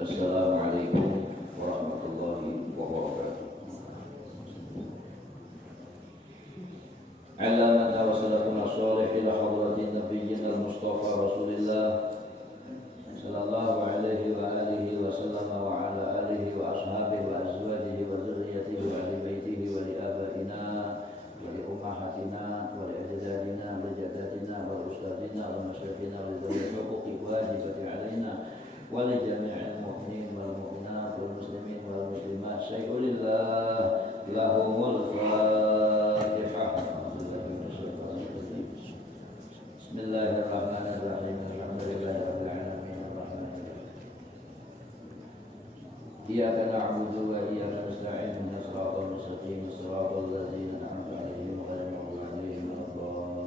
Assalamualaikum warahmatullahi wabarakatuh. Alamana wa salatuna sholih ila hadratin nabiyyina al-mustafa rasulillah sallallahu alaihi wa alihi wa sallama wa ala alihi wa ashabihi wa azwajihi wa dzurriyyatihi wa ahli baitihi wa li abaina wa li ummahatina wa li ajdadina wa jaddatina wa ustadina wa masyayikhina wa dzurriyyati huquqi wajibati alaina wa li jami'il mu'minin wal mu'minat wal muslimin wal muslimat syai'ulillah lahumul fatihah. Bismillahirrahmanirrahim. Alhamdulillahirabbil alamin arrahmanir rahim. Iyyaka na'budu wa iyyaka nasta'in ihdinas siratal mustaqim siratal ladzina an'amta 'alaihim ghairil maghdubi 'alaihim waladdallin.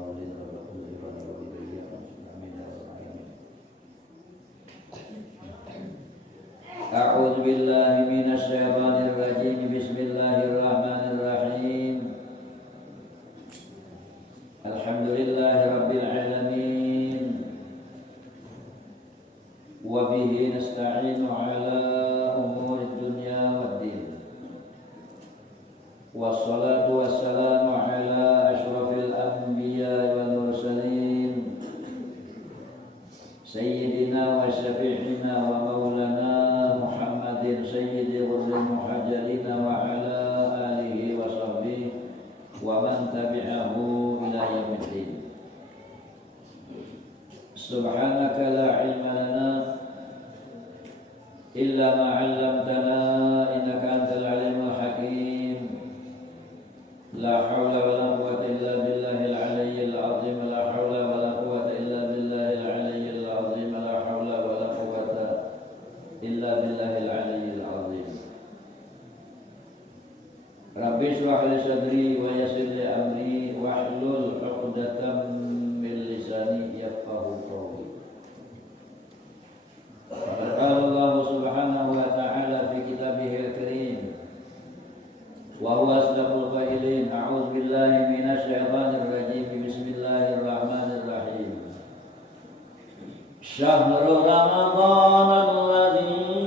A'udzu billahi minasy syaithanir rajim. Bismillahirrahmanirrahim. Alhamdulillahirabbil alamin. Wa bihi nasta'inu 'ala umurid dunya waddin. Wassalatu wassalamu 'ala asyrafil anbiya'i wal mursalin. Sayyidina wa syafi'ina wa maulana Sayyidi ghurril muhajirin wa ala alihi wa sahbihi wa man tabi'ahu ila yaumiddin. Subhanaka la ilma lana illa ma 'allamtana innaka antal alimul hakim. La haula wa la quwwata illa billahil aliyyil azim. La haula wa la quwwata illa billahil aliyyil azim. La haula wa la quwwata illa billahil aliyyil azim. Rabbi shrah li sadri wa yassir li amri wahlul 'uqdatam min lisani yafqahu qawli. Qala Allah subhanahu wa ta'ala fi kitabihil karim wa huwa asdaqul qailin. A'udzu billahi minasy syaithanir rajim. Bismillahirrahmanirrahim. Syahrul Ramadan alladzi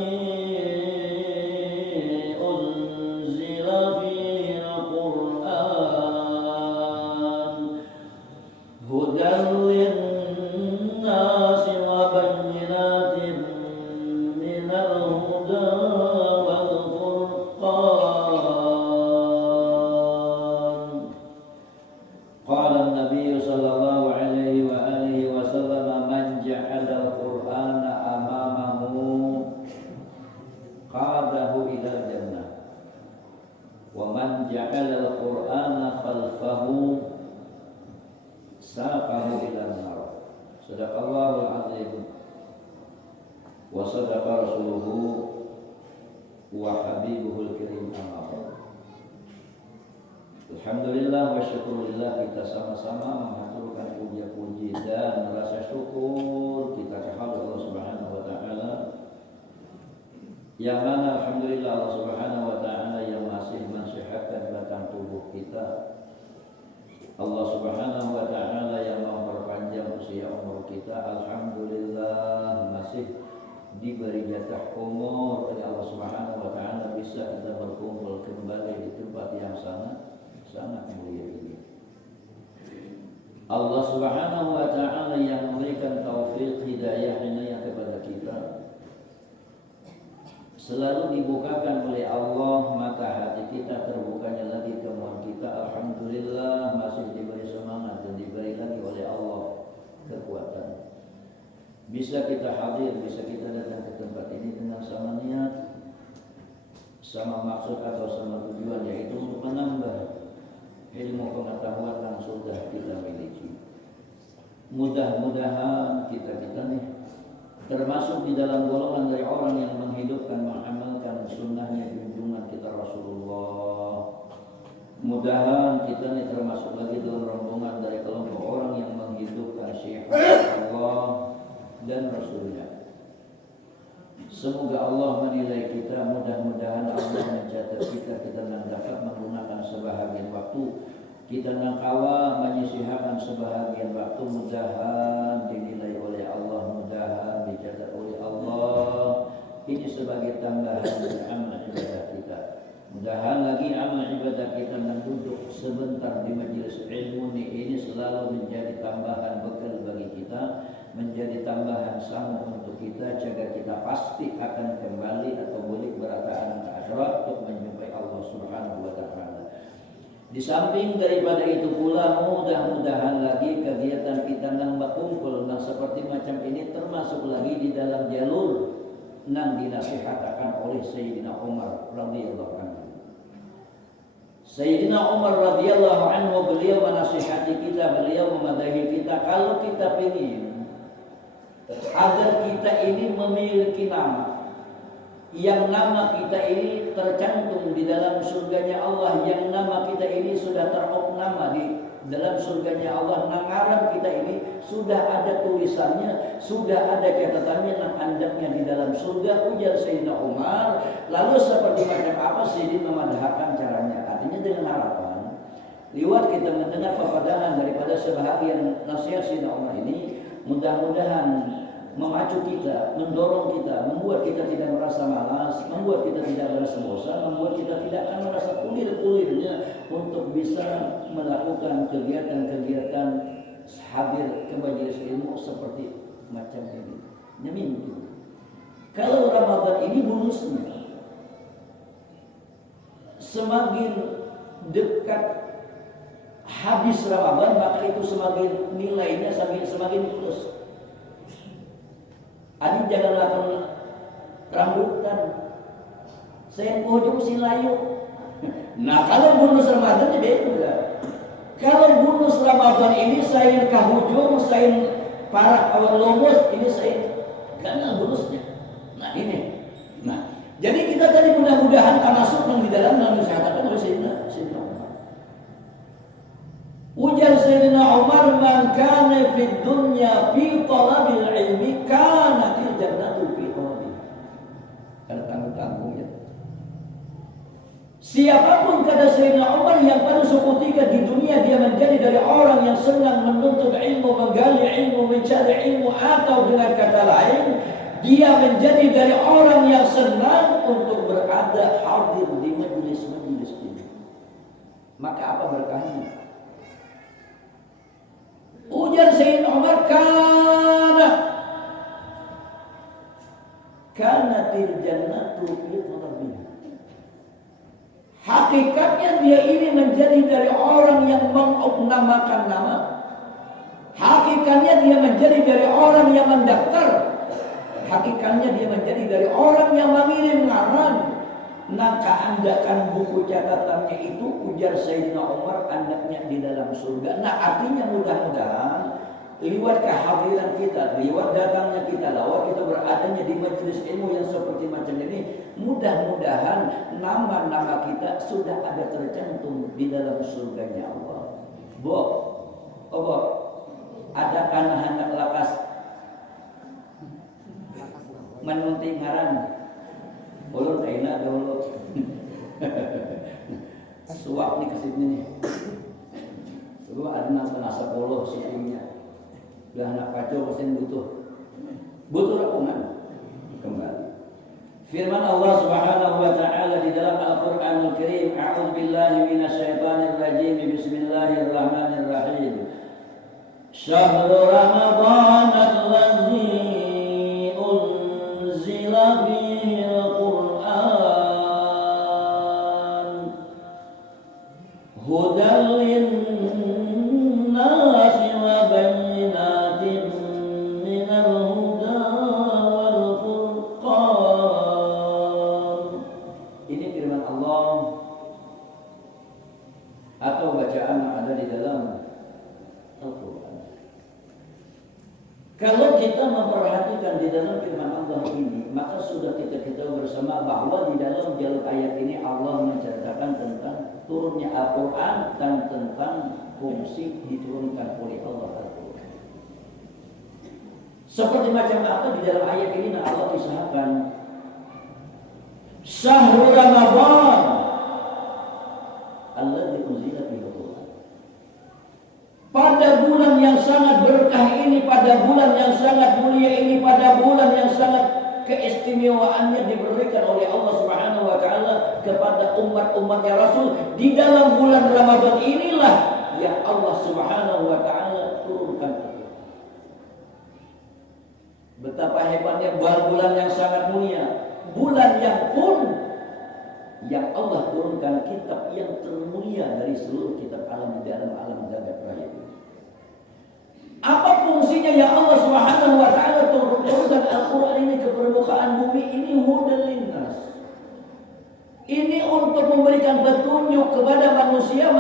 Alhamdulillah wa syukurillah, kita sama-sama mengaturkan puja-puji dan rasa syukur kita kepada Allah Subhanahu wa taala. Yang mana alhamdulillah Allah Subhanahu wa taala yang masih mensehatkan batang tubuh kita. Allah Subhanahu wa taala yang memperpanjang usia umur kita. Alhamdulillah masih diberi jatah umur oleh Allah Subhanahu wa taala bisa kita berkumpul kembali di tempat yang sangat mulia ini. Allah Subhanahu wa taala yang memberikan taufik hidayah inayah kepada kita. Selalu dibukakan oleh Allah mata hati kita, terbukanya lagi kemauan kita. Alhamdulillah masih diberi semangat dan diberi lagi oleh Allah kekuatan. Bisa kita hadir, bisa kita datang ke tempat ini dengan sama niat, sama maksud atau sama tujuan, yaitu untuk menambah ilmu pengetahuan yang sudah kita miliki. Mudah-mudahan kita nih termasuk di dalam golongan dari orang yang menghidupkan, mengamalkan sunnahnya junjungan kita Rasulullah. Mudahan kita nih termasuk lagi dalam rombongan dari kelompok orang yang menghidupkan syiar Allah dan Rasulnya. Semoga Allah menilai kita, mudah-mudahan Allah mencatat kita dapat menggunakan sebahagian waktu kita nangkawa menyisihakan sebahagian waktu, mudahan dinilai oleh Allah, mudahan dicatat oleh Allah. Ini sebagai tambahan dari amal ibadah kita. Mudahan lagi amal ibadah kita dan duduk sebentar di majelis ilmu ini selalu menjadi tambahan bekal bagi kita, menjadi tambahan sambung untuk kita, jaga kita pasti akan kembali atau balik berataan ke akhirat untuk menjumpai Allah Subhanahu wa taala. Di samping daripada itu pula mudah-mudahan lagi kegiatan kita nang berkumpul nang seperti macam ini termasuk lagi di dalam jalur nang dinasihatkan oleh Sayyidina Umar radhiyallahu anhu. Sayyidina Umar radhiyallahu anhu beliau menasihati kita, beliau memadahi kita kalau kita ingin agar kita ini memiliki nama yang nama kita ini tercantum di dalam surganya Allah, yang nama kita ini sudah teropnama di dalam surganya Allah, nangaran kita ini sudah ada tulisannya, sudah ada catatannya nang andaknya di dalam surga, ujar Sayyidina Umar. Lalu seperti macam apa Sayyidina memadahkan caranya? Artinya dengan harapan lewat kita mendengar papadangan daripada sebahagian nasihat Sayyidina Umar ini, mudah-mudahan memacu kita, mendorong kita, membuat kita tidak merasa malas, membuat kita tidak merasa bosan, membuat kita tidak akan merasa kulir-kulirnya untuk bisa melakukan kegiatan-kegiatan hadir ke majelis ilmu seperti macam ini. Nyemintu. Kalau Ramadan ini bonusnya, semakin dekat habis Ramadan maka itu semakin nilainya semakin plus. Adik jangan lakukan rambutan, saya hujung si layu. Nah kalau bonus Ramadan beda. Kalau bonus Ramadan ini saya kahujung, saya para kawan lomos, ini saya karena bonusnya. Nah ini. Nah jadi kita tadi mudah-mudahan termasuk yang di dalam disatakan oleh Sayyidina Umar. Ujar Sayyidina Umar, man kana fid dunya fi talabil ilmi kanatil jannatu fi talabihi. Ada tanggung-tanggung ya. Siapapun kata Sayyidina Umar yang pada suatu ketika di dunia dia menjadi dari orang yang senang menuntut ilmu, menggali ilmu, mencari ilmu, atau dengan kata lain dia menjadi dari orang yang senang untuk berada hadir di majelis-majelis ini. Maka apa berkahnya? Ujar Sayyidina Umar, kanatil jannatu fi talabiha. Hakikatnya dia ini menjadi dari orang yang mengopnamakan nama. Hakikatnya dia menjadi dari orang yang mendaftar. Hakikatnya dia menjadi dari orang yang mengirim ngaran. Maka andakan buku catatannya itu, ujar Sayyidina Umar, andaknya di dalam surga. Nah artinya mudah-mudahan lewat kehadiran kita, lewat datangnya kita, lewat kita beradanya di majelis ilmu yang seperti macam ini, mudah-mudahan nama-nama kita sudah ada tercantum di dalam surganya Allah. Ada kana hendak lakas menunting ngaran. Ulun enak dulu. Suap nih kesini nih. Dulu ada nang penasa polo syutingnya. Udah anak kacau pasti butuh rakungan kembali. Firman Allah Subhanahu wa taala di dalam Al-Qur'anul Karim, a'udzu billahi minasyaitonir rajim. Bismillahirrahmanirrahim. Syahrul Ramadan allazi unzila fihi hudan linnasi wa bayyinatin minal huda wal furqan. Ini firman Allah atau bacaan yang ada di dalam Al-Quran. Kalau kita memperhatikan di dalam firman Allah ini, maka sudah kita ketahui bersama bahwa di dalam jalur ayat ini Allah menceritakan tentang turunnya Al-Quran dan tentang fungsi diturunkan oleh Allah Al-Quran. Seperti macam apa di dalam ayat ini Allah kisahkan Syahrul Ramadan alladzi unzila fihi Al-Quran. Pada bulan yang sangat berkah ini, pada bulan yang sangat mulia ini, pada bulan yang sangat keistimewaannya diberikan oleh Allah Subhanahu wa taala kepada umat-umatnya Rasul di dalam bulan Ramadan inilah yang Allah Subhanahu wa taala turunkan. Betapa hebatnya bulan yang sangat mulia, bulan yang Allah turunkan kitab yang termulia dari seluruh kitab alam di dalam alam jagat raya. Apa fungsinya yang Allah Subhanahu wa taala turunkan Al-Qur'an ini ke permukaan bumi ini? Hudan linnas. Ini untuk memberikan petunjuk kepada manusia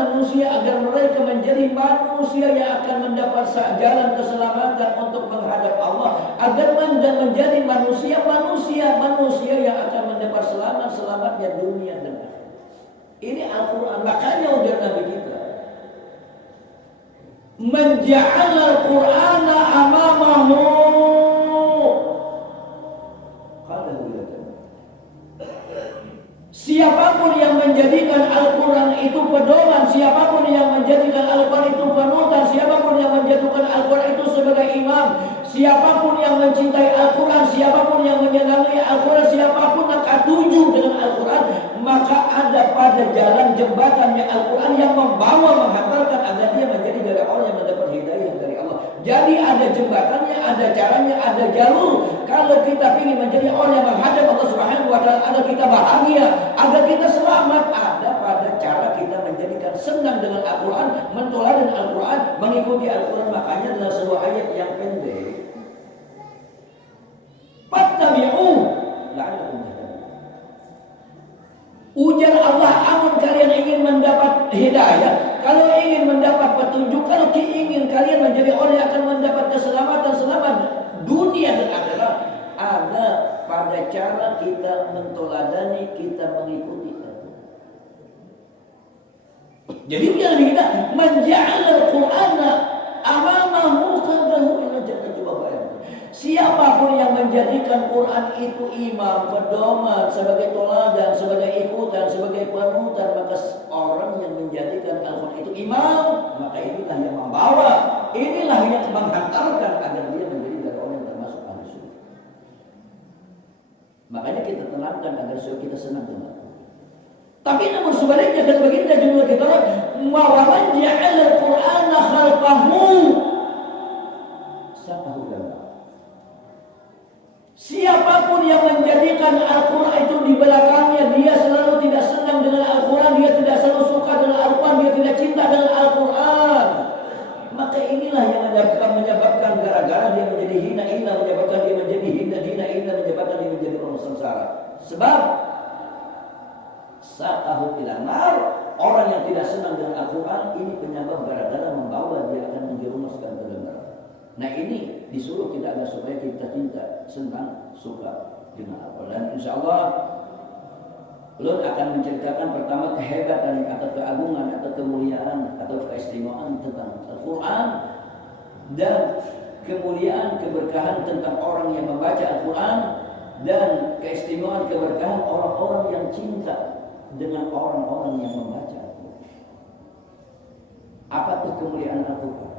agar mereka menjadi manusia yang akan mendapat jalan keselamatan untuk menghadap Allah, agar menjadi manusia yang akan mendapat selamatnya dunia dan akhirat. Ini Al-Qur'an. Makanya ujar Nabi kita, menja'al al-Qur'ana amamahu. Siapapun yang menjadikan Al-Quran itu pedoman, siapapun yang menjadikan Al-Quran itu panutan, siapapun yang menjadikan Al-Quran itu sebagai imam, siapapun yang mencintai Al-Quran, siapapun yang menyenangi Al-Quran, siapapun yang katuju dengan Al-Quran, maka ada pada jalan jembatannya Al-Quran yang menghantarkan agar dia menjadi dari orang yang mendapat hidayah dari Allah. Jadi ada jembatannya, ada caranya, ada jalur. Kalau kita ingin menjadi orang yang menghadap Allah Subhanahu wa taala, agar kita bahagia, agar kita selamat, ada pada cara kita menjadikan senang dengan Al-Quran, mentoladan Al-Quran, mengikuti Al-Quran. Makanya dalam sebuah ayat yang pendek, fattabi'u la'allakum tahtadun. Ujar Allah, amun kalian ingin mendapat hidayah, kalau ingin mendapat petunjuk, kalau ingin kalian menjadi orang yang akan mendapat keselamatan, selamat dunia dan akhirat, ada pada cara kita mentoladani, kita mengikuti. Jadi yang kita menja'al al-Qur'ana amamahu qadahu ila jannah. Coba bayangkan, siapapun yang menjadikan Quran itu imam, pedoman, sebagai toladan, sebagai ikutan, sebagai panutan, maka orang yang menjadikan Al-Quran itu imam, maka inilah yang membawa, inilah yang menghantarkan agar dia menjadi dari orang yang termasuk ahli surga. Makanya kita tenangkan agar kita senang dengan Al-Quran. Tapi namun sebaliknya kata baginda juga kita waman ja'al al-Qur'ana khalfahu saqahu lana. Siapapun yang menjadikan Al-Quran itu di belakangnya, dia selalu tidak senang dengan Al-Quran, dia tidak selalu suka dengan Al-Quran, dia tidak cinta dengan Al-Quran, maka inilah yang menyebabkan gara-gara dia menjadi hina, menyebabkan dia menjadi hina, menyebabkan dia menjadi orang sengsara. Sebab saqahu ila nar, orang yang tidak senang dengan Al-Quran ini penyebab gara-gara membawa dia akan menjerumuskan ke dalam neraka. Nah ini disuruh kita agar supaya kita cinta, senang, suka dengan Al-Quran. Dan insya Allah Ulun akan menceritakan pertama kehebatan atau keagungan atau kemuliaan atau keistimewaan tentang Al-Quran, dan kemuliaan keberkahan tentang orang yang membaca Al-Quran, dan keistimewaan keberkahan orang-orang yang cinta dengan orang-orang yang membaca Al-Quran. Apa itu kemuliaan Al-Quran?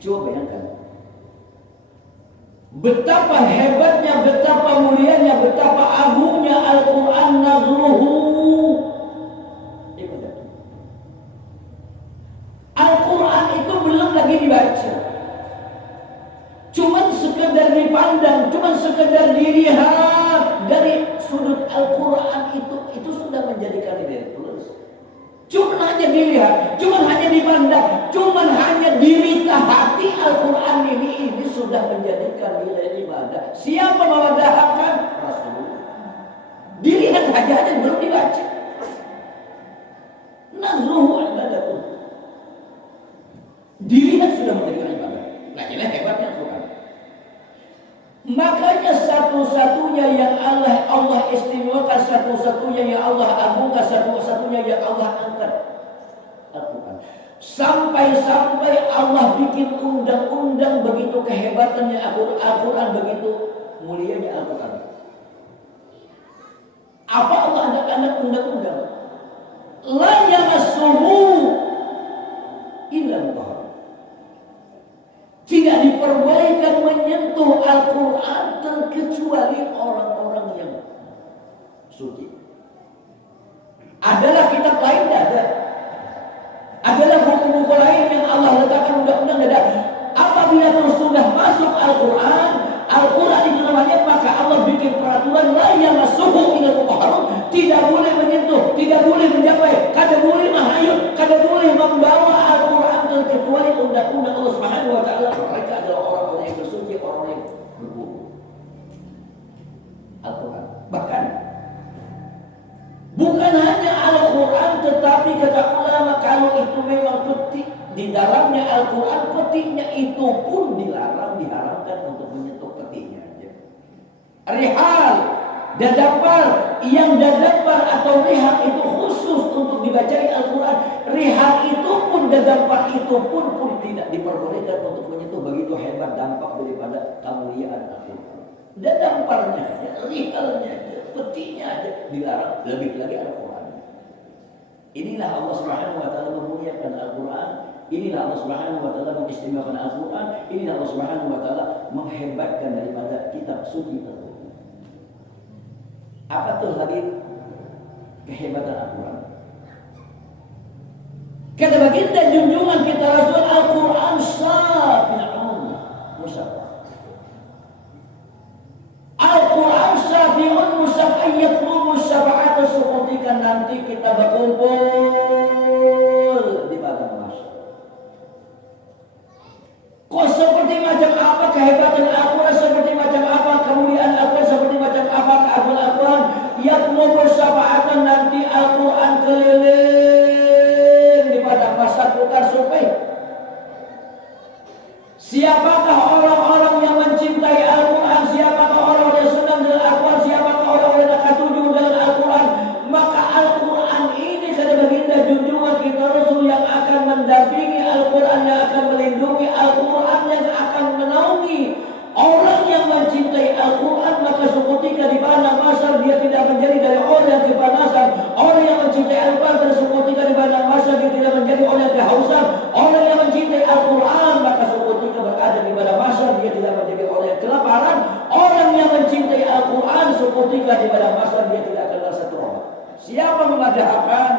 Coba bayangkan betapa hebatnya, betapa mulianya, betapa agungnya Al-Quran nazruhu. Al-Quran itu belum lagi dibaca, cuman sekedar dipandang, cuman sekedar dilihat dari sudut Al-Quran itu sudah menjadikan nilai plus. Cuman hanya dilihat, cuman hanya dipandang, cuman hanya dirita hati Al-Quran ini sudah menjadikan nilai ibadah. Siapa mewadahkan? Rasulullah. Dilihat saja belum dibaca. Nazruhu ibadatun. Dilihat sudah menjadikan ibadah. Nah inilah hebatnya Al-Quran. Makanya satu-satunya yang Allah istimewakan, satu-satunya yang Allah agungkan, satu-satunya yang Allah angkat Al-Quran. Sampai-sampai Allah bikin undang-undang, begitu kehebatannya Al-Quran, begitu mulianya Al-Quran. Apa Allah anak-anak undang-undang? La yamassuhu illa mutahhar. Tidak diperbolehkan menyentuh Al-Quran kecuali orang-orang yang suci. Adalah kitab lain tidak ada. Adalah buku-buku lain yang Allah letakkan undang-undang tidak ada. Apabila sudah masuk Al-Quran itu namanya, maka Allah bikin peraturan la yamassuhu illal mutahharun, tidak boleh menyentuh, tidak boleh mencapai, kada boleh menghayut, kada boleh membawa Al-Quran kecuali undang-undang Allah Subhanahu wa taala. Mereka adalah orang-orang yang bersuci, orang yang berwudu. Al-Quran. Bahkan bukan hanya Al-Quran, tetapi kata ulama kalau itu memang petik di dalamnya Al-Quran, petiknya itu pun dilarang, diharamkan untuk menyentuh petiknya aja. Rihal, dadapar, yang dadapar atau rihal itu khusus untuk dibacai Al-Quran. Rihal itu pun, dadapar itu pun tidak diperbolehkan untuk menyentuh. Begitu hebat dampak daripada kemuliaan Al-Quran. Dadaparnya, rihalnya, petiknya aja dilarang, lebih lagi Al-Quran. Inilah Allah Subhanahu wa taala memuliakan Al-Quran. Inilah Allah Subhanahu wa taala mengistimewakan Al-Quran. Inilah Allah Subhanahu wa taala menghebatkan daripada kitab suci tersebut. Apa tuh tadi kehebatan Al-Quran? Kata baginda junjungan kita Rasul, Al-Quran syafi'un musaffah. Al-Quran syafi'un musaffah, yatlubu syafa'ata sukutika. Nanti kita berkumpul di padang mahsyar. Kok seperti macam apa kehebatan Al-Quran, seperti macam apa kemuliaan Al-Quran, seperti macam apa keagungan Al-Quran. Yatlubu syafa'ata, nanti Al-Quran keliling di padang mahsyar, putar supaya siapakah orang-orang yang mencintai Al-Quran, siapakah orang yang senang dengan Al-Quran, siapakah orang yang tertuju dengan Al-Quran. Maka Al-Quran ini kata baginda junjungan kita Rasul yang akan mendampingi Al-Quran, yang akan melindungi Al-Quran, yang akan menaungi orang yang mencintai Al-Quran. Maka seketika di padang mahsyar dia tidak menjadi dari orang yang kepanasan. Orang yang mencintai Al-Quran dan seketika di padang mahsyar dia tidak menjadi orang yang kehausan. Orang yang mencintai Al-Quran maka seketika berada di padang mahsyar dia tidak menjadi orang yang kelaparan. Orang yang mencintai Al-Quran seketika di padang mahsyar dia tidak akan rasa trauma. Siapa memadahkan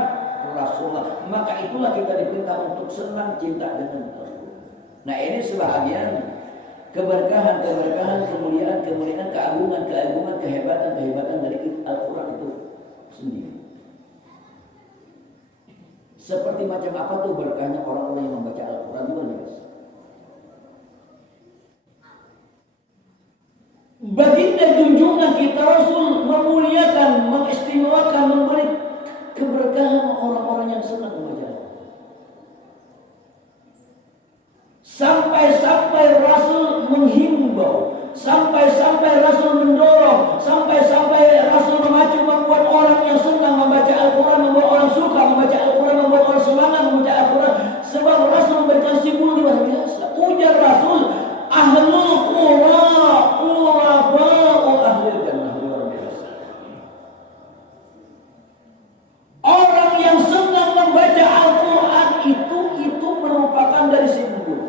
Rasulullah, maka itulah kita diperintah untuk senang cinta dengan Rasul. Nah, ini sebahagian keberkahan, kemuliaan, keagungan, kehebatan dari Al-Quran itu sendiri. Seperti macam apa tuh berkahnya orang-orang yang membaca Al-Quran luar biasa. Baginda junjungan kita Rasul memuliakan, mengistimewakan, memberi keberkahan orang-orang yang senang membaca Al-Quran. Sampai-sampai Rasul menghimbau, sampai-sampai Rasul mendorong, sampai-sampai Rasul memacu membuat orang yang senang membaca Al-Quran, membuat orang suka membaca Al-Quran, membuat orang semangat membaca Al-Quran. Sebab Rasul memberikan simbol luar biasa. Ujar Rasul, ahlul qura urafa'u ahlil jannah. Luar biasa. Orang yang senang membaca Al-Quran itu merupakan dari simbol.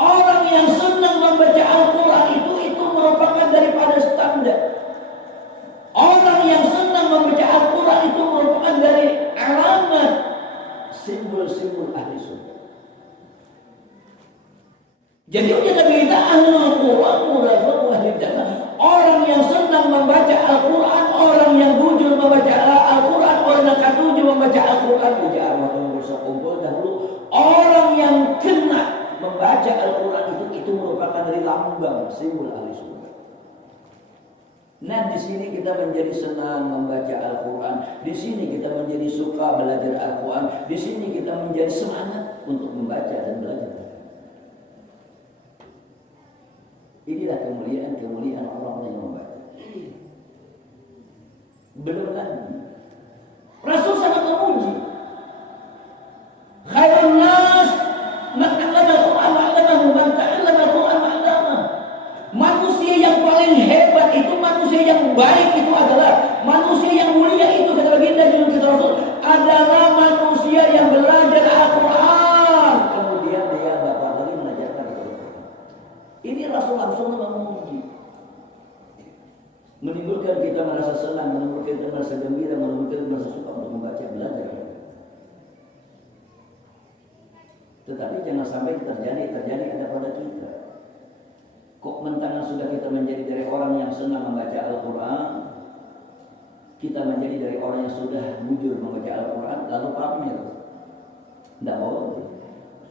Orang yang senang membaca Al-Quran itu merupakan daripada standar. Orang yang senang membaca Al-Quran itu merupakan dari alamat simbol-simbol ahli surga. Jadi ujian Nabi kita ahlul Quran urafa'u ahli jannah. Orang yang senang membaca Al-Quran, orang yang bujur membaca Al-Quran, orang yang katuju membaca Al-Quran. Ujian Allah berkumpul dahulu. Orang yang kena membaca Al-Quran itu merupakan dari lambang simbol ahli surga. Nah, di sini kita menjadi senang membaca Al-Quran. Di sini kita menjadi suka belajar Al-Quran. Di sini kita menjadi semangat untuk membaca dan belajar. Inilah kemuliaan orang-orang yang membaca. Belum lagi Rasul sangat memuji khairun nas man 'allama al-Qur'an wa 'allamahu, man ta'allama al-Qur'an wa 'allamahu. Manusia yang paling hebat itu, manusia yang baik itu adalah manusia yang mulia itu, kata baginda junjungan kita Rasul, adalah manusia yang belajar Al-Quran kemudian dia dapat lagi mengajarkan Al-Quran. Ini Rasul langsung memuji. menunjukkan kita merasa senang, menunjukkan kita merasa gembira, menunjukkan kita merasa suka untuk membaca, belajar. Tetapi jangan sampai terjadi ada pada kita. Kok mentang sudah kita menjadi dari orang yang senang membaca Al-Quran, kita menjadi dari orang yang sudah bujur membaca Al-Quran, lalu pamer. Tidak boleh.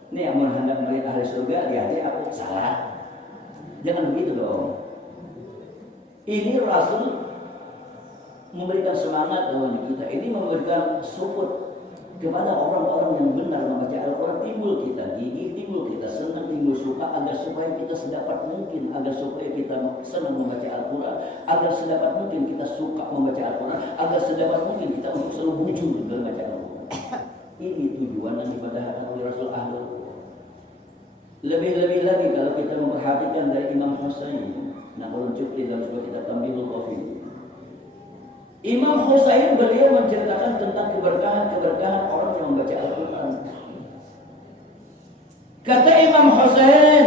Ini yang menghendaki melihat ahli surga, lihatnya aku salah. Jangan begitu dong. Ini Rasul memberikan semangat kepada kita. Ini memberikan support kepada orang-orang yang benar membaca Al-Quran. Timbul kita gigih, timbul kita senang, timbul suka, agar supaya kita sedapat mungkin, agar supaya kita senang membaca Al-Quran, agar sedapat mungkin kita suka membaca Al-Quran, agar sedapat mungkin kita untuk selalu bujur dalam membaca Al-Quran. Ini tujuan yang dipadakan oleh Rasul Ahlul. Lebih-lebih lagi kalau kita memperhatikan dari Imam Husain. Nah, kalau cukup dalam sebuah kitab Tambihul Qafi. Imam Husain beliau menceritakan tentang keberkahan orang yang membaca Al-Quran. Kata Imam Husain,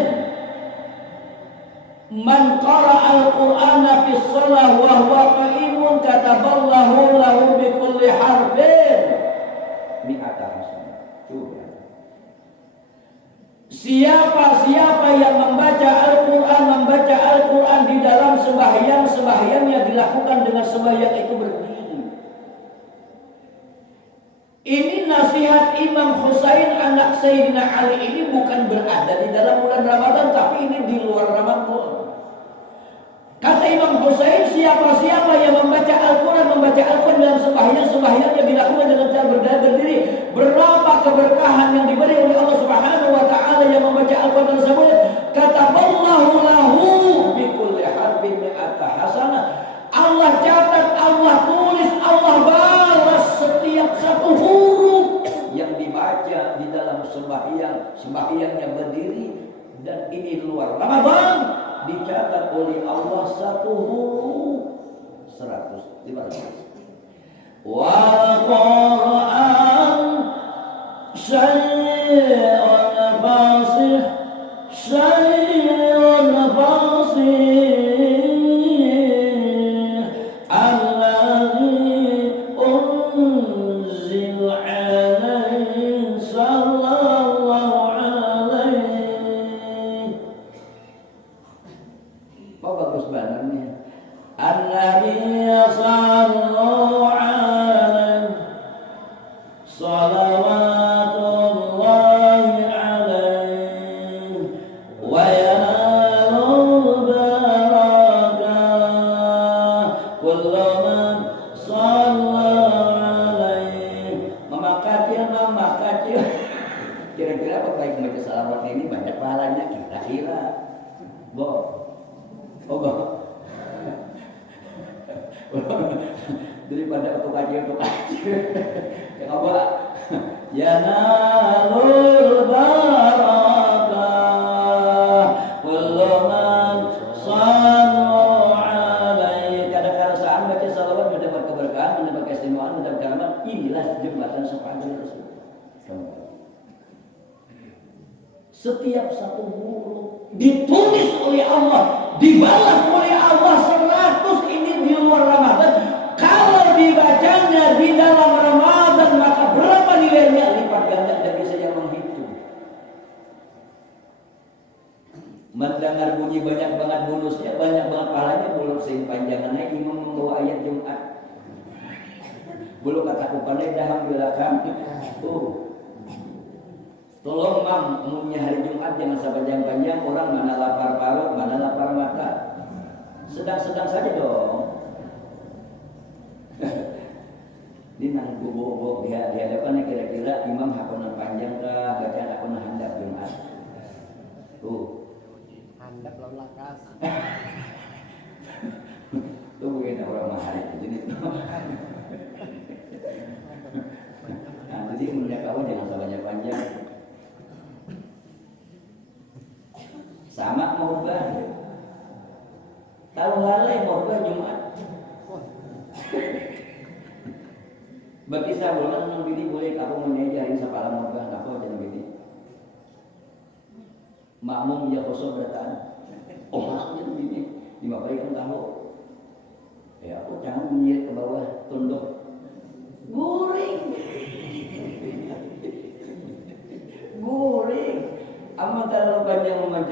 "Man qara'a al-Qur'ana fi shalah wa huwa qa'imun kataballahu lahu bi kulli harfin mi'ata hasanah." Coba. Siapa yang membaca Al-Quran di dalam sembahyangnya dilakukan dengan sembahyang itu berdiri. Ini nasihat Imam Husain anak Sayyidina Ali ini bukan berada di dalam bulan Ramadan, tapi ini di luar Ramadan. Kata Imam Husain, siapa yang membaca Al-Quran dalam sembahyangnya dilakukan dengan cara berdiri, berapa keberkahan yang diberi oleh Allah Subhanahu wa taala yang membaca Al-Quran tersebut. Kataballahu lahu bi kulli harfin mi'ata hasanah. Allah catat, Allah tulis, Allah balas setiap satu huruf yang dibaca di dalam sembahyangnya berdiri, dan ini luar Ramadan dicatat oleh Allah satu huruf 100. Wal Quran syai'un fasih alladhi unzil alaihi sallallahu alaihi. Oh, bagus banget nih. An-Nabi sallallahu alaihi salawatullahi alaihi wa yanalul barakah kullu man sallallahu alaihi. Mama kecil. Kira-kira apa baik membaca salawat ini banyak pahalanya kira-kira? Daripada untuk kaji yang apa? Yanalul barakah kullu man sallallahu alaihi. Kadang-kadang saat baca salawat mendapat keberkahan, mendapat keistimewaan, mendapat karomah. Inilah jembatan syafaat Rasul. Setiap satu huruf ditulis oleh Allah, dibalas oleh Allah 100. Ini di luar Ramadan. Kalau dibacanya di dalam Ramadan, maka berapa nilainya? Lipat ganda, tidak bisa yang menghitung. Mendengar bunyi banyak banget bonusnya, banyak banget pahalanya. Belum sepanjangannya imam membawa ayat Jumat. Belum kata kupandai dah belakang. Tolong mam, umumnya hari Jumat jangan sepanjang-panjang. Orang mana lapar perut, mana lapar mata. Sedang-sedang saja dong. Ini nang bobo di hadapannya kira-kira imam hakonan panjang kah, bacaan hakonan handap Jumat. Handap lalu lakas. Tuh mungkin orang mahal jadi jadi menurut kamu jangan sepanjang-panjang. Sama mau ubah. Tahu halai mau ubah Jumat. Bagi saya bulan nang bini boleh aku mengajarin sapala mau ubah apa jangan bini. Makmum ya kosong beratan. Oh, jangan bini. 5 kali kan tahu. Ya aku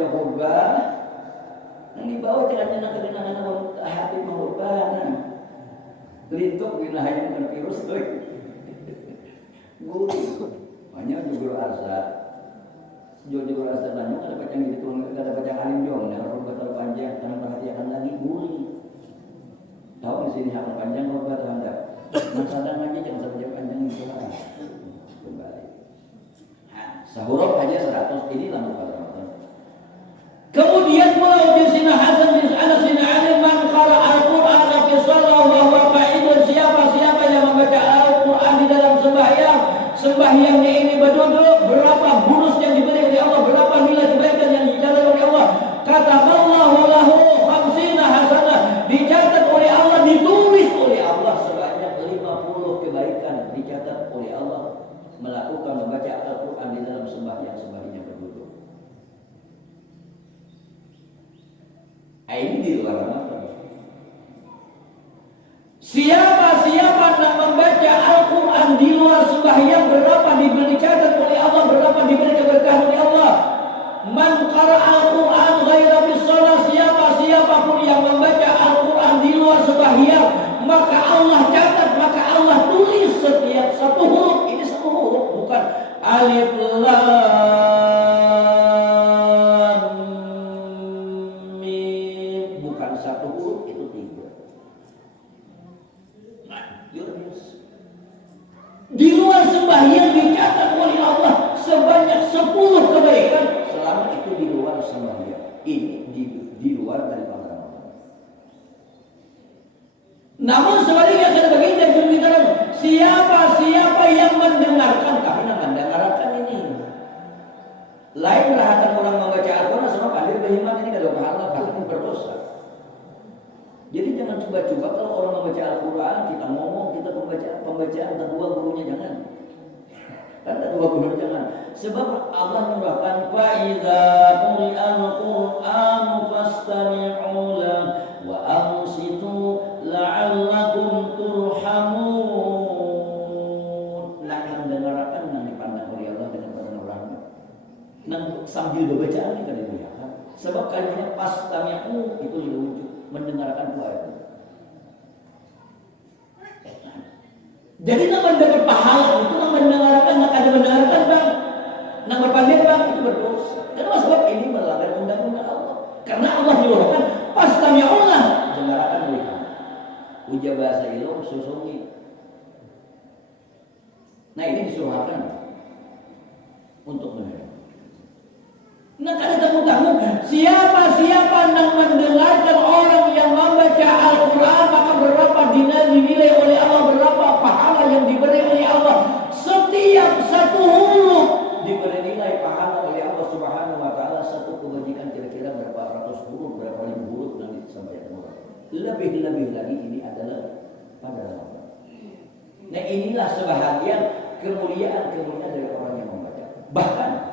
maca khutbah yang dibawa tidak nak kenangan hati khutbah lintuk winahaya dengan virus tuh guru banyak juga asa jujur asa banyak ada pacang gitu ada pacang alim jong dan khutbah terpanjang karena perhatian lagi guru tahu di sini hak panjang khutbah terhadap masalah aja jangan sampai panjang itu lah kembali sahurok aja 100 ini lama banget. Kemudian mulai di sini Hasan bin Anas bin Ali man qara al-Qur'an fi shalah wa huwa qa'idun siapa yang membaca Al-Qur'an di dalam sembahyangnya ini berduduk berapa bonus yang diberi oleh Allah, berapa nilai kebaikan yang dicatat oleh Allah. Kataballahu lahu 50 hasanah, dicatat oleh Allah, ditulis oleh Allah sebanyak 50 kebaikan dicatat oleh Allah melakukan membaca Al-Qur'an di dalam sembahyang berduduk. Ini di luar Ramadan. Siapa yang membaca Al-Quran di luar sembahyang berapa diberi catat oleh Allah, berapa diberi keberkahan oleh Allah. Man qara'a Al-Quran ghaira bis shalah, siapapun yang membaca Al-Quran di luar sembahyang, maka Allah catat, maka Allah tulis setiap satu huruf. Ini satu huruf, bukan alif lam. Di luar sembahyang dicatat oleh Allah sebanyak 10 kebaikan selama itu di luar sembahyang. Ini di luar daripada Ramadan. Namun sebaliknya kata baginda junjungan siapa yang mendengarkan karena mendengarkan ini. Lain rahatan orang membaca Al-Quran sama pandir berhiman ini kada pahala bahkan berdosa. Jadi jangan coba-coba kalau orang membaca Al-Quran kita ngomong kita pembacaan kedua gurunya jangan. Kan kedua gurunya jangan. Sebab Allah menyebutkan fa idza quri'al Qur'anu fastami'u lahu wa ansitu la'allakum turhamun. Nak mendengarkan nang dipandang oleh Allah dengan pandangan rahmat. Nang sambil bacaan ini kan dimuliakan. Sebab kalimatnya fastami'u itu diwujud mendengarkan doa itu. Jadi nak mendapat pahala itu nak mendengarkan, nak ada mendengarkan bang, nak berpandai bang itu berdosa. Kenapa? Sebab ini melanggar undang-undang Allah. Karena Allah menyuruhkan fastami'ulah, dengarkan mereka. Ujar bahasa ilmu susungi. Nah ini disuruhkan untuk mendengar. Nah kada tanggung-tanggung siapa yang mendengarkan orang yang membaca Al-Quran maka berapa dinilai oleh Allah, berapa pahala yang diberi oleh Allah. Setiap satu huruf diberi nilai pahala oleh Allah Subhanahu wa taala. Satu kebajikan kira-kira berapa ratus huruf, berapa ribu huruf nanti disampaikan orang. Lebih-lebih lagi ini adalah pada Ramadan. Nah inilah sebahagian kemuliaan dari orang yang membaca. Bahkan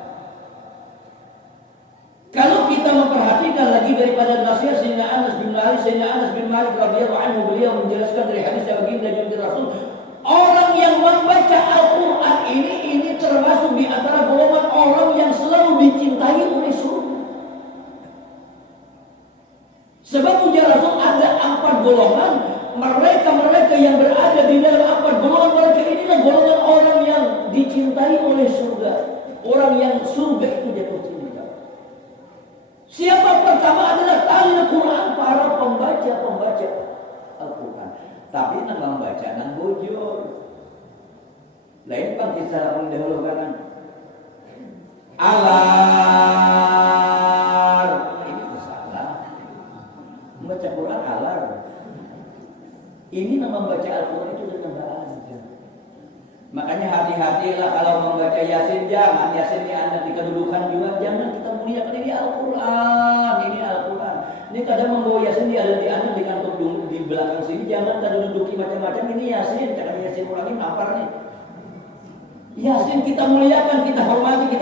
kalau kita memperhatikan lagi daripada nasihat Sayyidina Anas bin Malik radhiyallahu anhu, beliau menjelaskan dari hadis yang baginda junjungan Rasul, orang yang membaca Al-Quran ini termasuk di antara golongan orang yang selalu dicintai oleh surga. Sebab ujar Rasul ada 4 golongan, mereka yang berada di dalam 4 golongan mereka inilah golongan orang yang dicintai oleh surga, orang yang surga itu jatuh cinta. Siapa pertama adalah ahli Quran, para pembaca Al-Quran. Tapi nang membaca nang bojor. Lain bang kisah mendahulukan alar. Ini salah. Membaca Quran alar. Ini nang membaca Al-Quran itu dengan aja. Makanya hati-hatilah kalau membaca Yasin, jangan Yasin ini anda di kedudukan juga, jangan kita muliakan ini Al-Quran, Ini kadang membawa Yasin di anda di kantor di belakang sini, jangan kita duduki macam-macam, ini Yasin, jangan Yasin orang ini nampar nih. Yasin kita muliakan, kita hormati,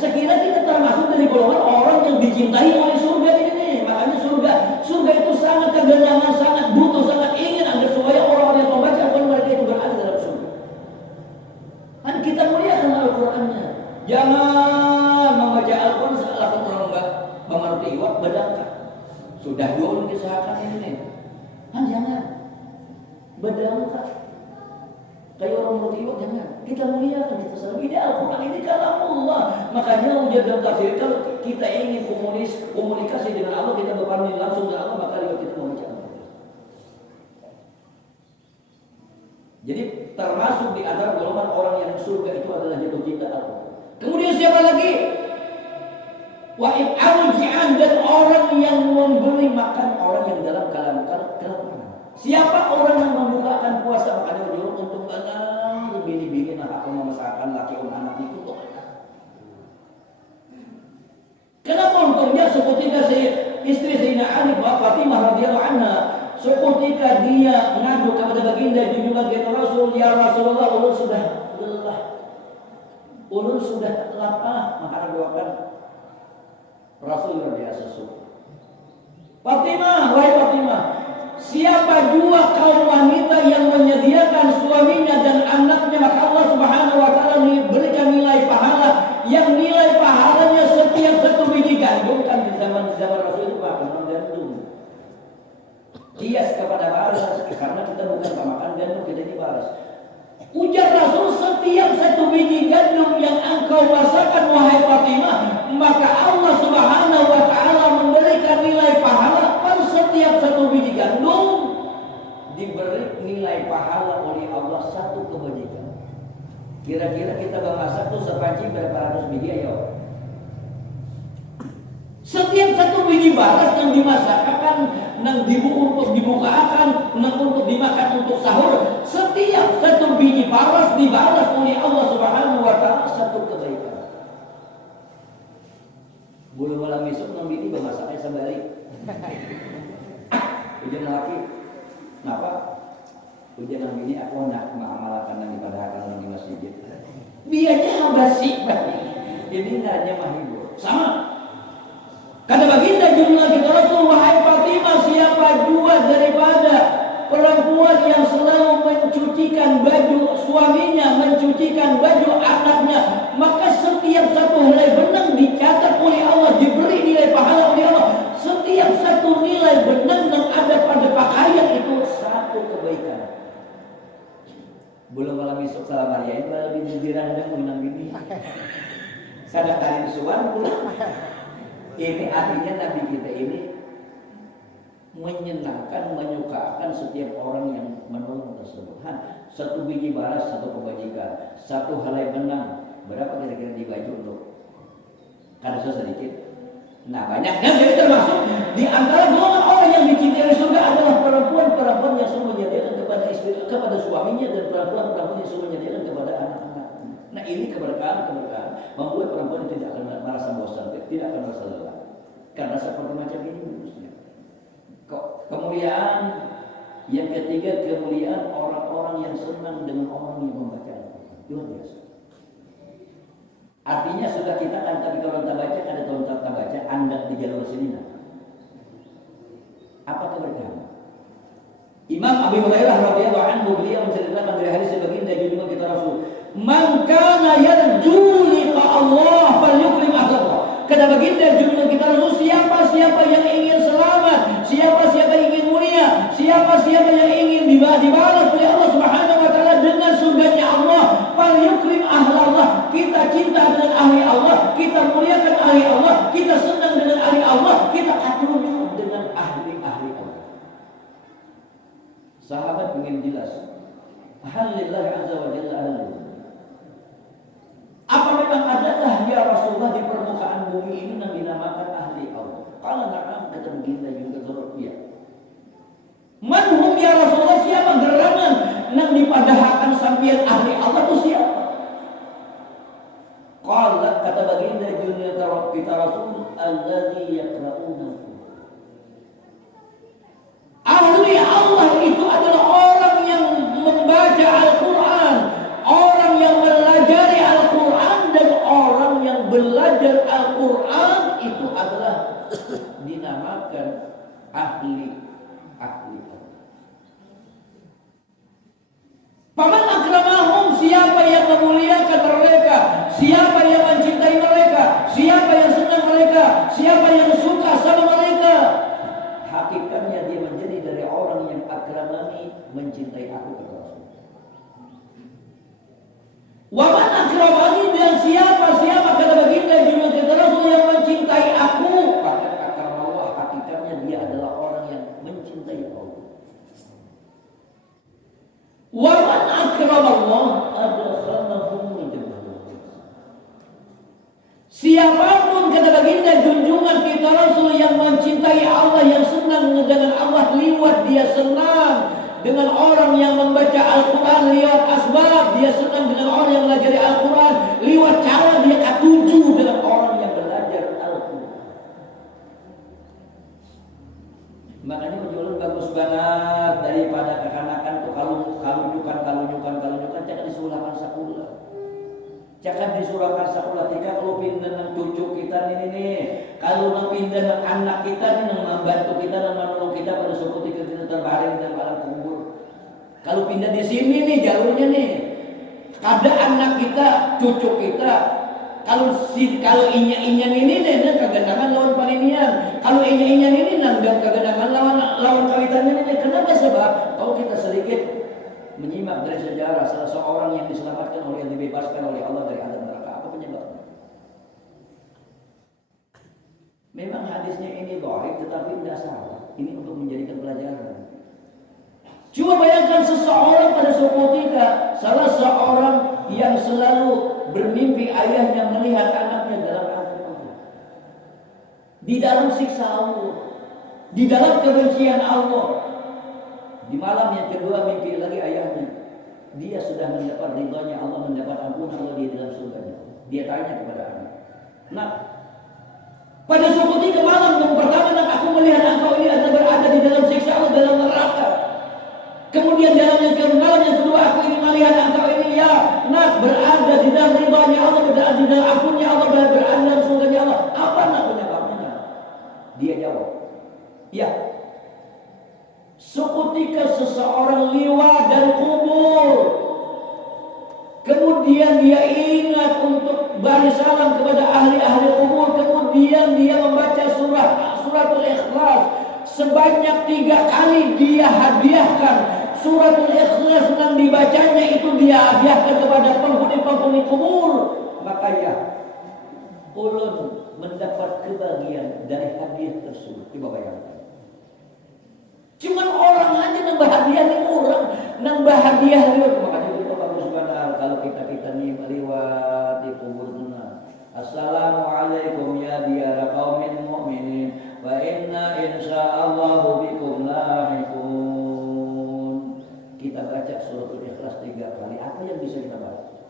sekiranya kita termasuk dari golongan orang yang dicintai oleh surga ini. Makanya surga itu sangat kegenangan, sangat butuh, sangat ingin agar supaya orang-orang yang membaca Al-Quran mereka itu berada dalam surga. Kan kita muliakan Al-Qurannya. Jangan membaca Al-Quran seakan orang dahulu kisahkan ini nih. Jangan. Bedang Kak. Kayak orang mutiwa jangan. Kita muliakan, kita salam. Ini Al-Quran, ini kalamullah. Makanya ujar dalam tafsir, kalau kita ingin komunikasi dengan Allah, kita berpaling langsung dengan Allah, maka kita membaca Al-Quran. Jadi termasuk di antara golongan orang yang surga itu adalah jatuh cinta Al-Quran. Kemudian siapa lagi? Wa ib'al-ji'an, dan orang yang memberi makan orang yang dalam kelaparan. Siapa orang yang membukakan puasa, makanya dia untuk banget bini-bini nak aku memasakkan laki anak itu kok. Kenapa untungnya seketika istri Sayyidina Ali Fatimah radhiyallahu anha, seketika dia mengadu kepada baginda junjungan kita Rasul, ya Rasulullah, ulun sudah lelah, ulun sudah lapar, maka doakan. Rasul luar biasa suka. Fatimah, wahai Fatimah, siapa jua kaum wanita yang menyediakan suaminya dan anaknya, maka Allah Subhanahu wa taala berikan nilai pahala yang nilai pahalanya setiap satu biji gandum. Kan di zaman Rasul itu makan gandum. Kias kepada baras, karena kita bukan makan gandum, kita ini baras. Ujar Rasul, setiap satu biji gandum yang engkau masakan wahai Fatimah, maka Allah Subhanahu wa taala memberikan nilai pahala per setiap satu biji gandum, diberi nilai pahala oleh Allah satu kebajikan. Kira-kira kita memasak tuh sepanci berapa ratus biji ayo? Setiap satu biji baras yang dimasakkan, yang untuk dibukakan, yang untuk dimakan untuk sahur, setiap satu biji baras dibalas oleh Allah Subhanahu wa taala satu kebaikan. Belum malam besok nang bini bermasaknya sembari. Ujian laki, kenapa? Ujian nang bini aku nak mengamalkan yang dipadahkan di masjid. Biarnya habasi. Ini hanya mahibur. Sama. Kata baginda junjungan kita Rasul, wahai Fatimah, siapa jua daripada perempuan yang selalu mencucikan baju suaminya, mencucikan baju anaknya, maka setiap satu helai benang dicatat oleh Allah, diberi nilai pahala oleh Allah. Setiap satu nilai benang yang ada pada pakaian itu satu kebaikan. Belum malam besok salam hari ini, malam dirandang menang bini. Sadar kali disuan pulang. Ini artinya Nabi kita ini menyenangkan, menyukakan setiap orang yang menolong tersebut. Satu biji baras, satu kebajikan, satu helai benang. Berapa kira-kira di baju untuk? Karena sedikit. Nah banyaknya, jadi termasuk di antara golongan orang yang dicintai surga adalah perempuan-perempuan yang sungguh menyediakan kepada istri, kepada suaminya, dan perempuan-perempuan yang sungguh menyediakan kepada anak-anak. Nah ini keberkahan membuat perempuan tidak akan merasa bosan, tidak akan merasa lelah. Karena seperti macam ini harusnya. Kemuliaan yang ketiga, kemuliaan orang-orang yang senang dengan orang yang membaca Al-Quran. Luar biasa. Artinya sudah kita kan, tapi kalau kita baca, ada tahun kita baca, anda di jalur sini. Apa keberkahan? Imam Abu Hurairah radhiyallahu anhu, beliau menceritakan dari hadis baginda junjungan kita Rasul, man kana yarju liqa Allah falyukrim ahlahu. Kata baginda junjungan kita Rasul, siapa yang ingin selamat, siapa yang ingin mulia, siapa yang ingin dibalas oleh Allah Subhanahu wa taala dengan surganya Allah, falyukrim ahlallah. Kita cinta dengan ahli Allah, kita muliakan ahli Allah, kita senang dengan ahli Allah, kita atur dengan ahli-ahli Allah. Sahabat ingin jelas, Alhamdulillah azza wa jalla ahli. Apa memang adakah ya Rasulullah di permukaan bumi ini yang dinamakan ahli Allah? Kalau na'am, kata baginda juga ya. Manhum ya Rasulullah, siapa gerangan yang dipadahkan sampian ahli Allah itu siapa? Kalau kata baginda juga kita Rasul, alladzi yaqra'una. Ahli Allah itu adalah orang yang membaca Al-Quran, orang yang mempelajari Al-Quran, dan orang yang belajar Al-Quran itu adalah dinamakan ahli Allah. Paman akramahum, siapa yang memuliakan mereka, siapa yang mencintai mereka, siapa yang senang mereka, siapa yang suka sama mereka. hakikatnya dia menjadi dari orang yang akramani, mencintai aku kata Rasul. Wa man akramani, dan siapa kata baginda junjungan kita Rasul yang mencintai aku, maka akramallah, hakikatnya dia adalah orang yang mencintai Allah. Wa man akramallah adkhalahumul jannah. Siapapun kata baginda junjungan kita Rasul yang mencintai Allah, yang senang dengan Allah, liwat dia senang dengan orang yang membaca Al-Quran liwat asbab, dia senang dengan orang yang belajar Al-Quran liwat cara dia katuju dengan orang yang belajar Al-Quran. Makanya menjual bagus banget daripada kekanakan tuh kalunyukan jangan disulahkan sakula. Jangan disurahkan sakula tika kalau pindah nang cucu kita nih. Kalau nang pindah nang anak kita nih, nang membantu kita, nang menolong kita pada suku kita terbaring dan alam kubur. Kalau pindah di sini nih jalurnya nih, ada anak kita, cucu kita. Kalau inya ini nih kegenangan lawan paninian. Kalau inya ini nang dan kegenangan lawan kawitannya nih. Kenapa? Sebab kalau kita sedikit menyimak dari sejarah salah seorang yang diselamatkan oleh, yang dibebaskan oleh Allah dari azab neraka. Apa penyebabnya? Memang hadisnya ini dhaif, tetapi tidak salah. Ini untuk menjadikan pelajaran. Cuma bayangkan seseorang pada suku kita, salah seorang yang selalu bermimpi ayahnya melihat anaknya dalam azab Allah, di dalam siksa Allah, di dalam kebencian Allah. Di malam yang kedua mimpi lagi ayahnya, dia sudah mendapat ridhanya Allah, mendapat ampunan Allah di dalam surganya. Dia tanya kepada anak, "Nak, pada suatu ketika malam yang pertama, nak, aku melihat engkau ini adalah berada di dalam siksa Allah, dalam neraka. Kemudian dalam malam yang kedua aku ini melihat engkau ini, ya nak, berada di dalam ridhanya Allah, berada di dalam ampunnya Allah, berada di dalam surganya Allah. Apa nak penyebabnya?" Dia jawab, "Ya, seketika seseorang liwat dan kubur, kemudian dia ingat untuk beri salam kepada ahli-ahli kubur, kemudian dia membaca suratul Ikhlas sebanyak 3 kali, dia hadiahkan suratul Ikhlas yang dibacanya itu, dia hadiahkan kepada penghuni-penghuni kubur. Maka ya, ulun mendapat kebahagiaan dari hadiah tersebut." Coba bayangkan. Cuman orang aja nambah hadiah nih, orang nambah hadiah liwat. Makanya kita bagus banget kalau kita nih meliwat di kubur benar. Assalamualaikum ya diyara qaumin mu'minin wa inna insyaallahu bikum lahiqun. Kita baca suratul Ikhlas 3 kali. Apa yang bisa kita baca?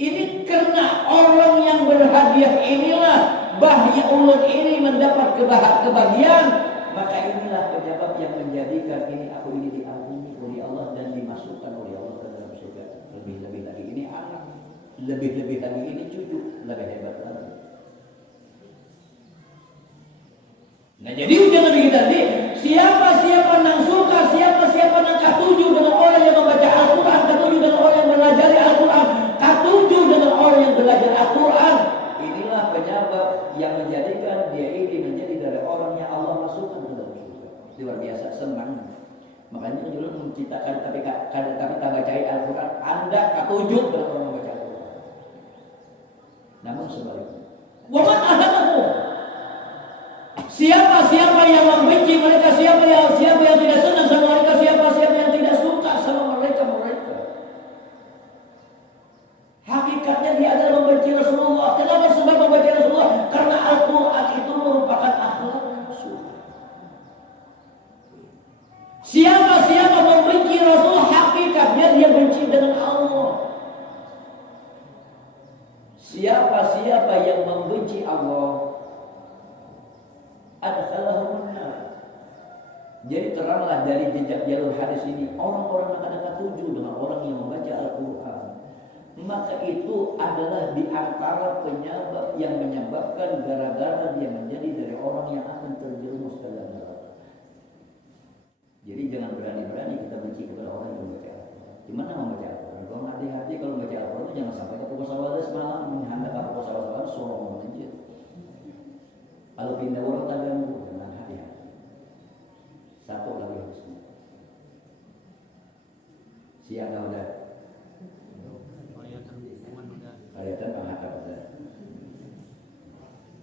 Ini karena orang yang berhadiah inilah bahaya ulun ini mendapat kebahagiaan. Maka inilah penyebab yang menjadikan aku ini diampuni oleh Allah dan dimasukkan oleh Allah ke dalam surga. Lebih-lebih lagi ini anak, lebih-lebih lagi ini cucu, lebih hebat lagi. Nah, jadi ujian Nabi kita ini, siapa nang suka, siapa nang katuju dengan orang yang membaca Al-Quran, katuju dengan orang yang belajar Al-Quran, katuju dengan orang yang belajar Al-Quran. Inilah penyebab yang menjadikan dia ini menjadi dari orang yang Allah masukkan ke dalam surga. Luar biasa senang. Makanya dulu menciptakan tapi tak baca Al-Quran, Anda katuju dengan orang membaca Al-Quran. Namun sebaliknya, wa man ahadahu, siapa yang membenci mereka, siapa yang tidak senang sama mereka, siapa yang tidak suka sama mereka. Hakikatnya dia adalah membenci Rasulullah. Kenapa? Sebab membenci Rasulullah karena Al-Quran itu merupakan akhlak Rasul. Siapa membenci Rasul, hakikatnya dia benci dengan Allah. Siapa yang membenci Allah, adkhalahum nar. Jadi teranglah dari jejak jalur hadis ini, orang-orang yang akan tuju dengan orang yang membaca Al-Quran, maka itu adalah di antara penyebab yang menyebabkan gara-gara dia menjadi dari orang yang akan terjerumus ke dalam neraka. Jadi jangan berani-berani kita benci kepada orang yang membaca Al-Quran. Gimana membaca Al-Quran? Kalau hati-hati kalau membaca Al-Quran itu jangan sampai ke puasa semalam menghendak ke puasa sorong aja. Kalau pindah orang tak ganggu, jangan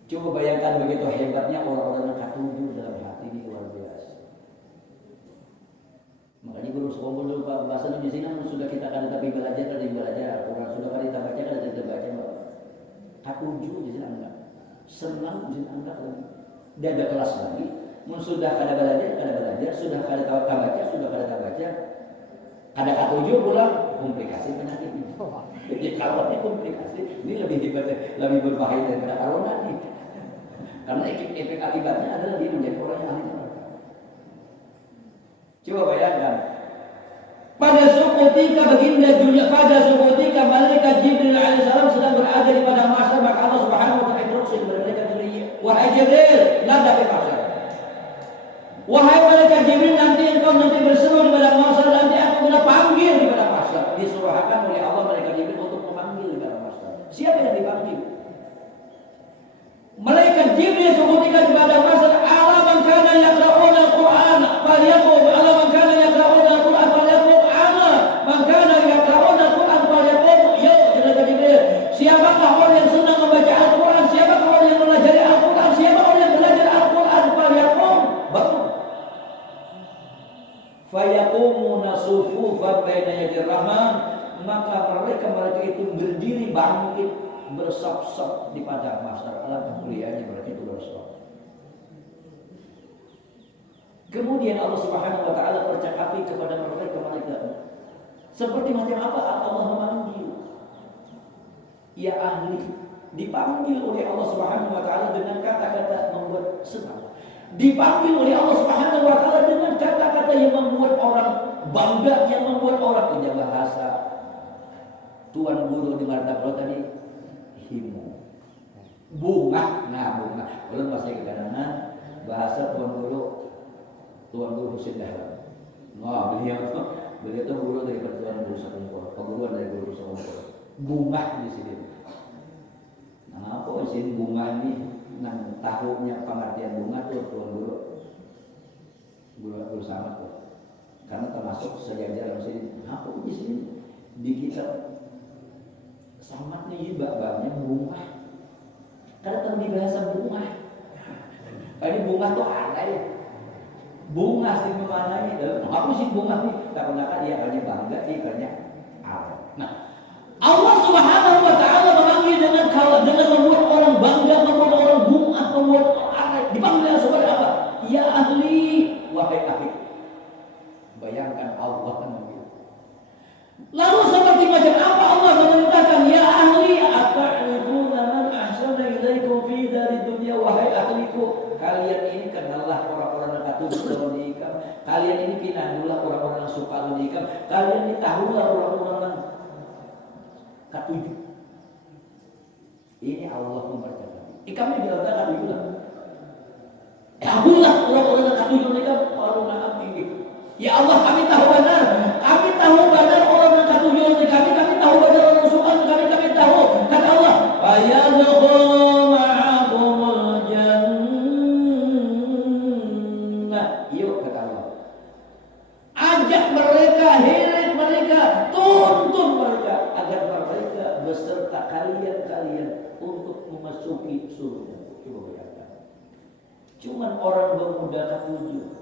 Coba bayangkan begitu hebatnya orang-orang yang katuju dalam hati ini luar biasa. Makanya guru sekolah dulu Pak, bahasa Indonesia ini sudah kita kan tapi belajar orang sudah kan kita baca kan kita baca Pak. Katuju di sini enggak. Senang di sini enggak. Dia ada kelas lagi. Sudah kada belajar, sudah kada tahu baca, sudah kada baca. Kada katuju pula komplikasi penyakit ini. Jadi kalau ini komplikasi, ini lebih lebih berbahaya daripada corona nih. Karena efek akibatnya adalah dia menjadi orang yang ahli neraka. Coba bayangkan. Pada suatu ketika baginda dunia, pada suatu ketika malaikat Jibril alaihissalam sedang berada di padang mahsyar, maka Allah Subhanahu wa taala instruksi kepada malaikat Jibril, "Wahai Jibril, nada di mahsyar. Wahai malaikat Jibril, nanti engkau berseru di padang mahsyar, nanti aku kena panggil di padang mahsyar." Disuruhkan oleh Allah malaikat Jibril untuk memanggil di padang mahsyar. Siapa yang dipanggil? Malaikat Jibril ketika di padang mahsyar, "Ala man kana yaqra'una al-Qur'an falyaqum, ala man kana yaqra'una al-Qur'an falyaqum, ala man kana yaqra'una al-Qur'an falyaqum." Ya malaikat Jibril, siapakah orang yang senang membaca Al-Qur'an? Siapakah orang yang belajar Al-Qur'an? Siapa orang yang belajar Al-Qur'an? Falyaqum. Bangun. Fayaqumuna sufufan baina yadir rahman, maka mereka itu berdiri bangkit bersop-sop di padang mahsyar. Alangkah mulianya mereka itu bersop. Kemudian Allah Subhanahu wa taala bercakapi kepada mereka seperti macam apa Allah memanggil. Ya ahli, dipanggil oleh Allah Subhanahu wa taala dengan kata-kata membuat senang. Dipanggil oleh Allah Subhanahu wa taala dengan kata-kata yang membuat orang bangga, yang membuat orang punya bahasa. Tuan guru dengar tak tadi himu. Bunga, bunga. Belum masih keganangan bahasa tuan guru Husin Dahlan. Beliau itu guru dari Pertuan Guru Sakungkol, perguruan dari Guru Sakungkol. Bunga di sini. Nah, apa di sini bunga ini? Nang tahunya pengertian bunga tuh tuan guru sama tuh. Karena termasuk sejajar di sini. Apa di sini? Di kita samatnya babnya bunga. Karena kalau dibahasa bunga. Ini bunga tuh ada ya. Bunga sih memanai dalam apa sih bunga nih? Karena dia hanya bangga, dia hanya apa. Nah, Allah Subhanahu wa taala memanggil dengan membuat orang bangga, membuat orang bunga, membuat orang dipanggil seperti apa? Ya ahli, wahai ahli. Bayangkan Allah memanggil. Lalu seperti macam apa Allah memerintahkan ya ahli ata'rifuna man ahsana ilaikum fi dari dunia, wahai ahliku, kalian ini kenallah orang-orang yang katuju nikam, kalian ini kenallah orang-orang yang suka nikam, kalian ini tahulah orang-orang yang katuju. Ini Allah memberitakan. Kami diletakkan di bulan. Tahulah orang-orang yang katuju nikam, kalau nak ini. Ya Allah, kami tahu benar. Kami tahu benar orang yang katuju nikam, kami tahu benar orang yang suka, kami tahu. Kata Allah, "Fayadkhulu ma'akumul jannah." Yuk kata Allah. Ajak mereka, heret mereka, tuntun mereka agar mereka beserta kalian untuk memasuki surga. Coba bayangkan. Cuman orang pemuda katuju,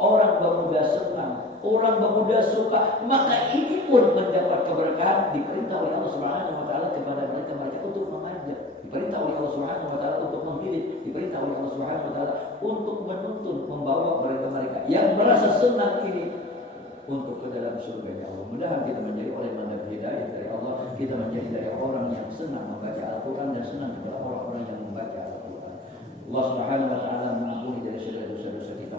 orang pemuda senang, orang pemuda suka, maka ini pun mendapat keberkahan. Diperintah oleh Allah Subhanahu wa taala kepada mereka untuk mengajak, diperintah oleh Allah Subhanahu wa taala untuk memilih, diperintah oleh Allah Subhanahu wa taala untuk menuntun, membawa mereka yang merasa senang ini untuk ke dalam surga ya Allah. Mudah-mudahan kita menjadi orang yang mendapat hidayah dari Allah, kita menjadi dari orang yang senang membaca Al-Quran dan senang kepada orang-orang yang membaca Al-Quran. Allah Subhanahu wa taala mengampuni dari segala dosa-dosa kita,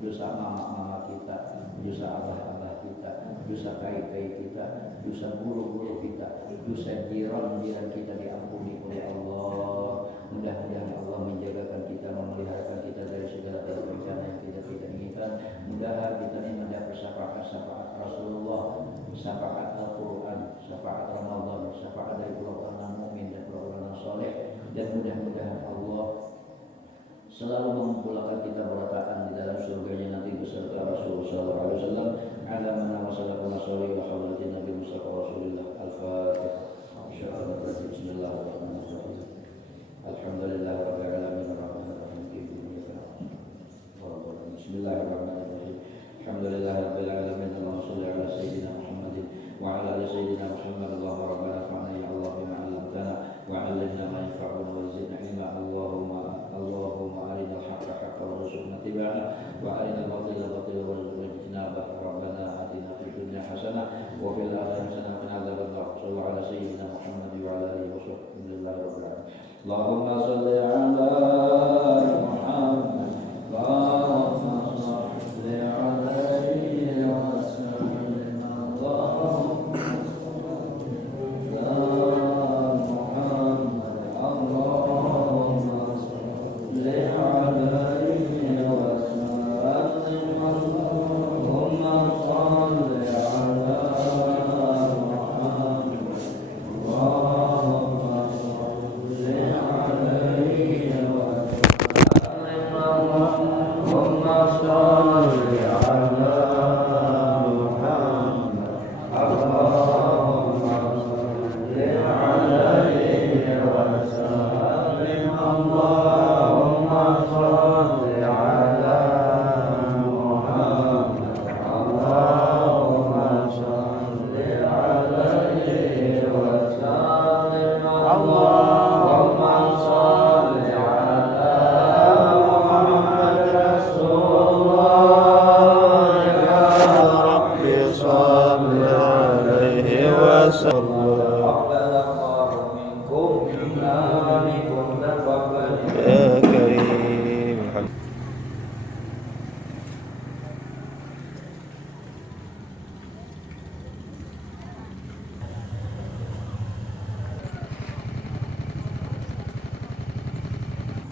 dosa mama kita, dosa abah kita, dosa kai kita, dosa guru kita, dosa jiran kita diampuni oleh Allah. Mudah-mudahan Allah menjagakan kita, memelihara kita dari segala bencana yang tidak kita inginkan. Mudah-mudahan kita ini mendapat syafaat Rasulullah, syafaat Al-Quran, syafaat Ramadan, syafaat dari orang-orang mukmin dan orang-orang soleh. Dan mudah-mudahan Allah selalu mengumpulkan kita berataan di dalam surganya nanti beserta Rasulullah sallallahu alaihi wasallam. Ala man wasallallahu alaihi wa hadratin Nabi Mustafa Rasulullah. Al-Fatihah. Bismillahirrahmanirrahim. Alhamdulillahirabbil alamin arrahmanirrahim Bismillahirrahmanirrahim. Alhamdulillahirabbil alamin Allahumma shalli ala sayyidina Muhammadin wa ala ali sayyidina Muhammad. Allahumma rabbana fa'na ya Allah bima 'allamtana wa 'allimna ma yanfa'una wa zidna ilma. Allahumma arina al-haqqa haqqan warzuqna ittiba'ahu wa arina al-batila batilan warzuqna ijtinabah. Rabbana atina fid dunya hasanah wa fil akhirati hasanah wa qina adzabannar. Shallallahu ala sayyidina Muhammad wa ala alihi wa sahbihi. Alhamdulillahirabbil alamin. Allahumma shalli ala Muhammad.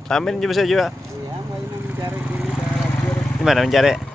Amin juga bisa juga. Iya, mau ini mencari ini Gimana mencari?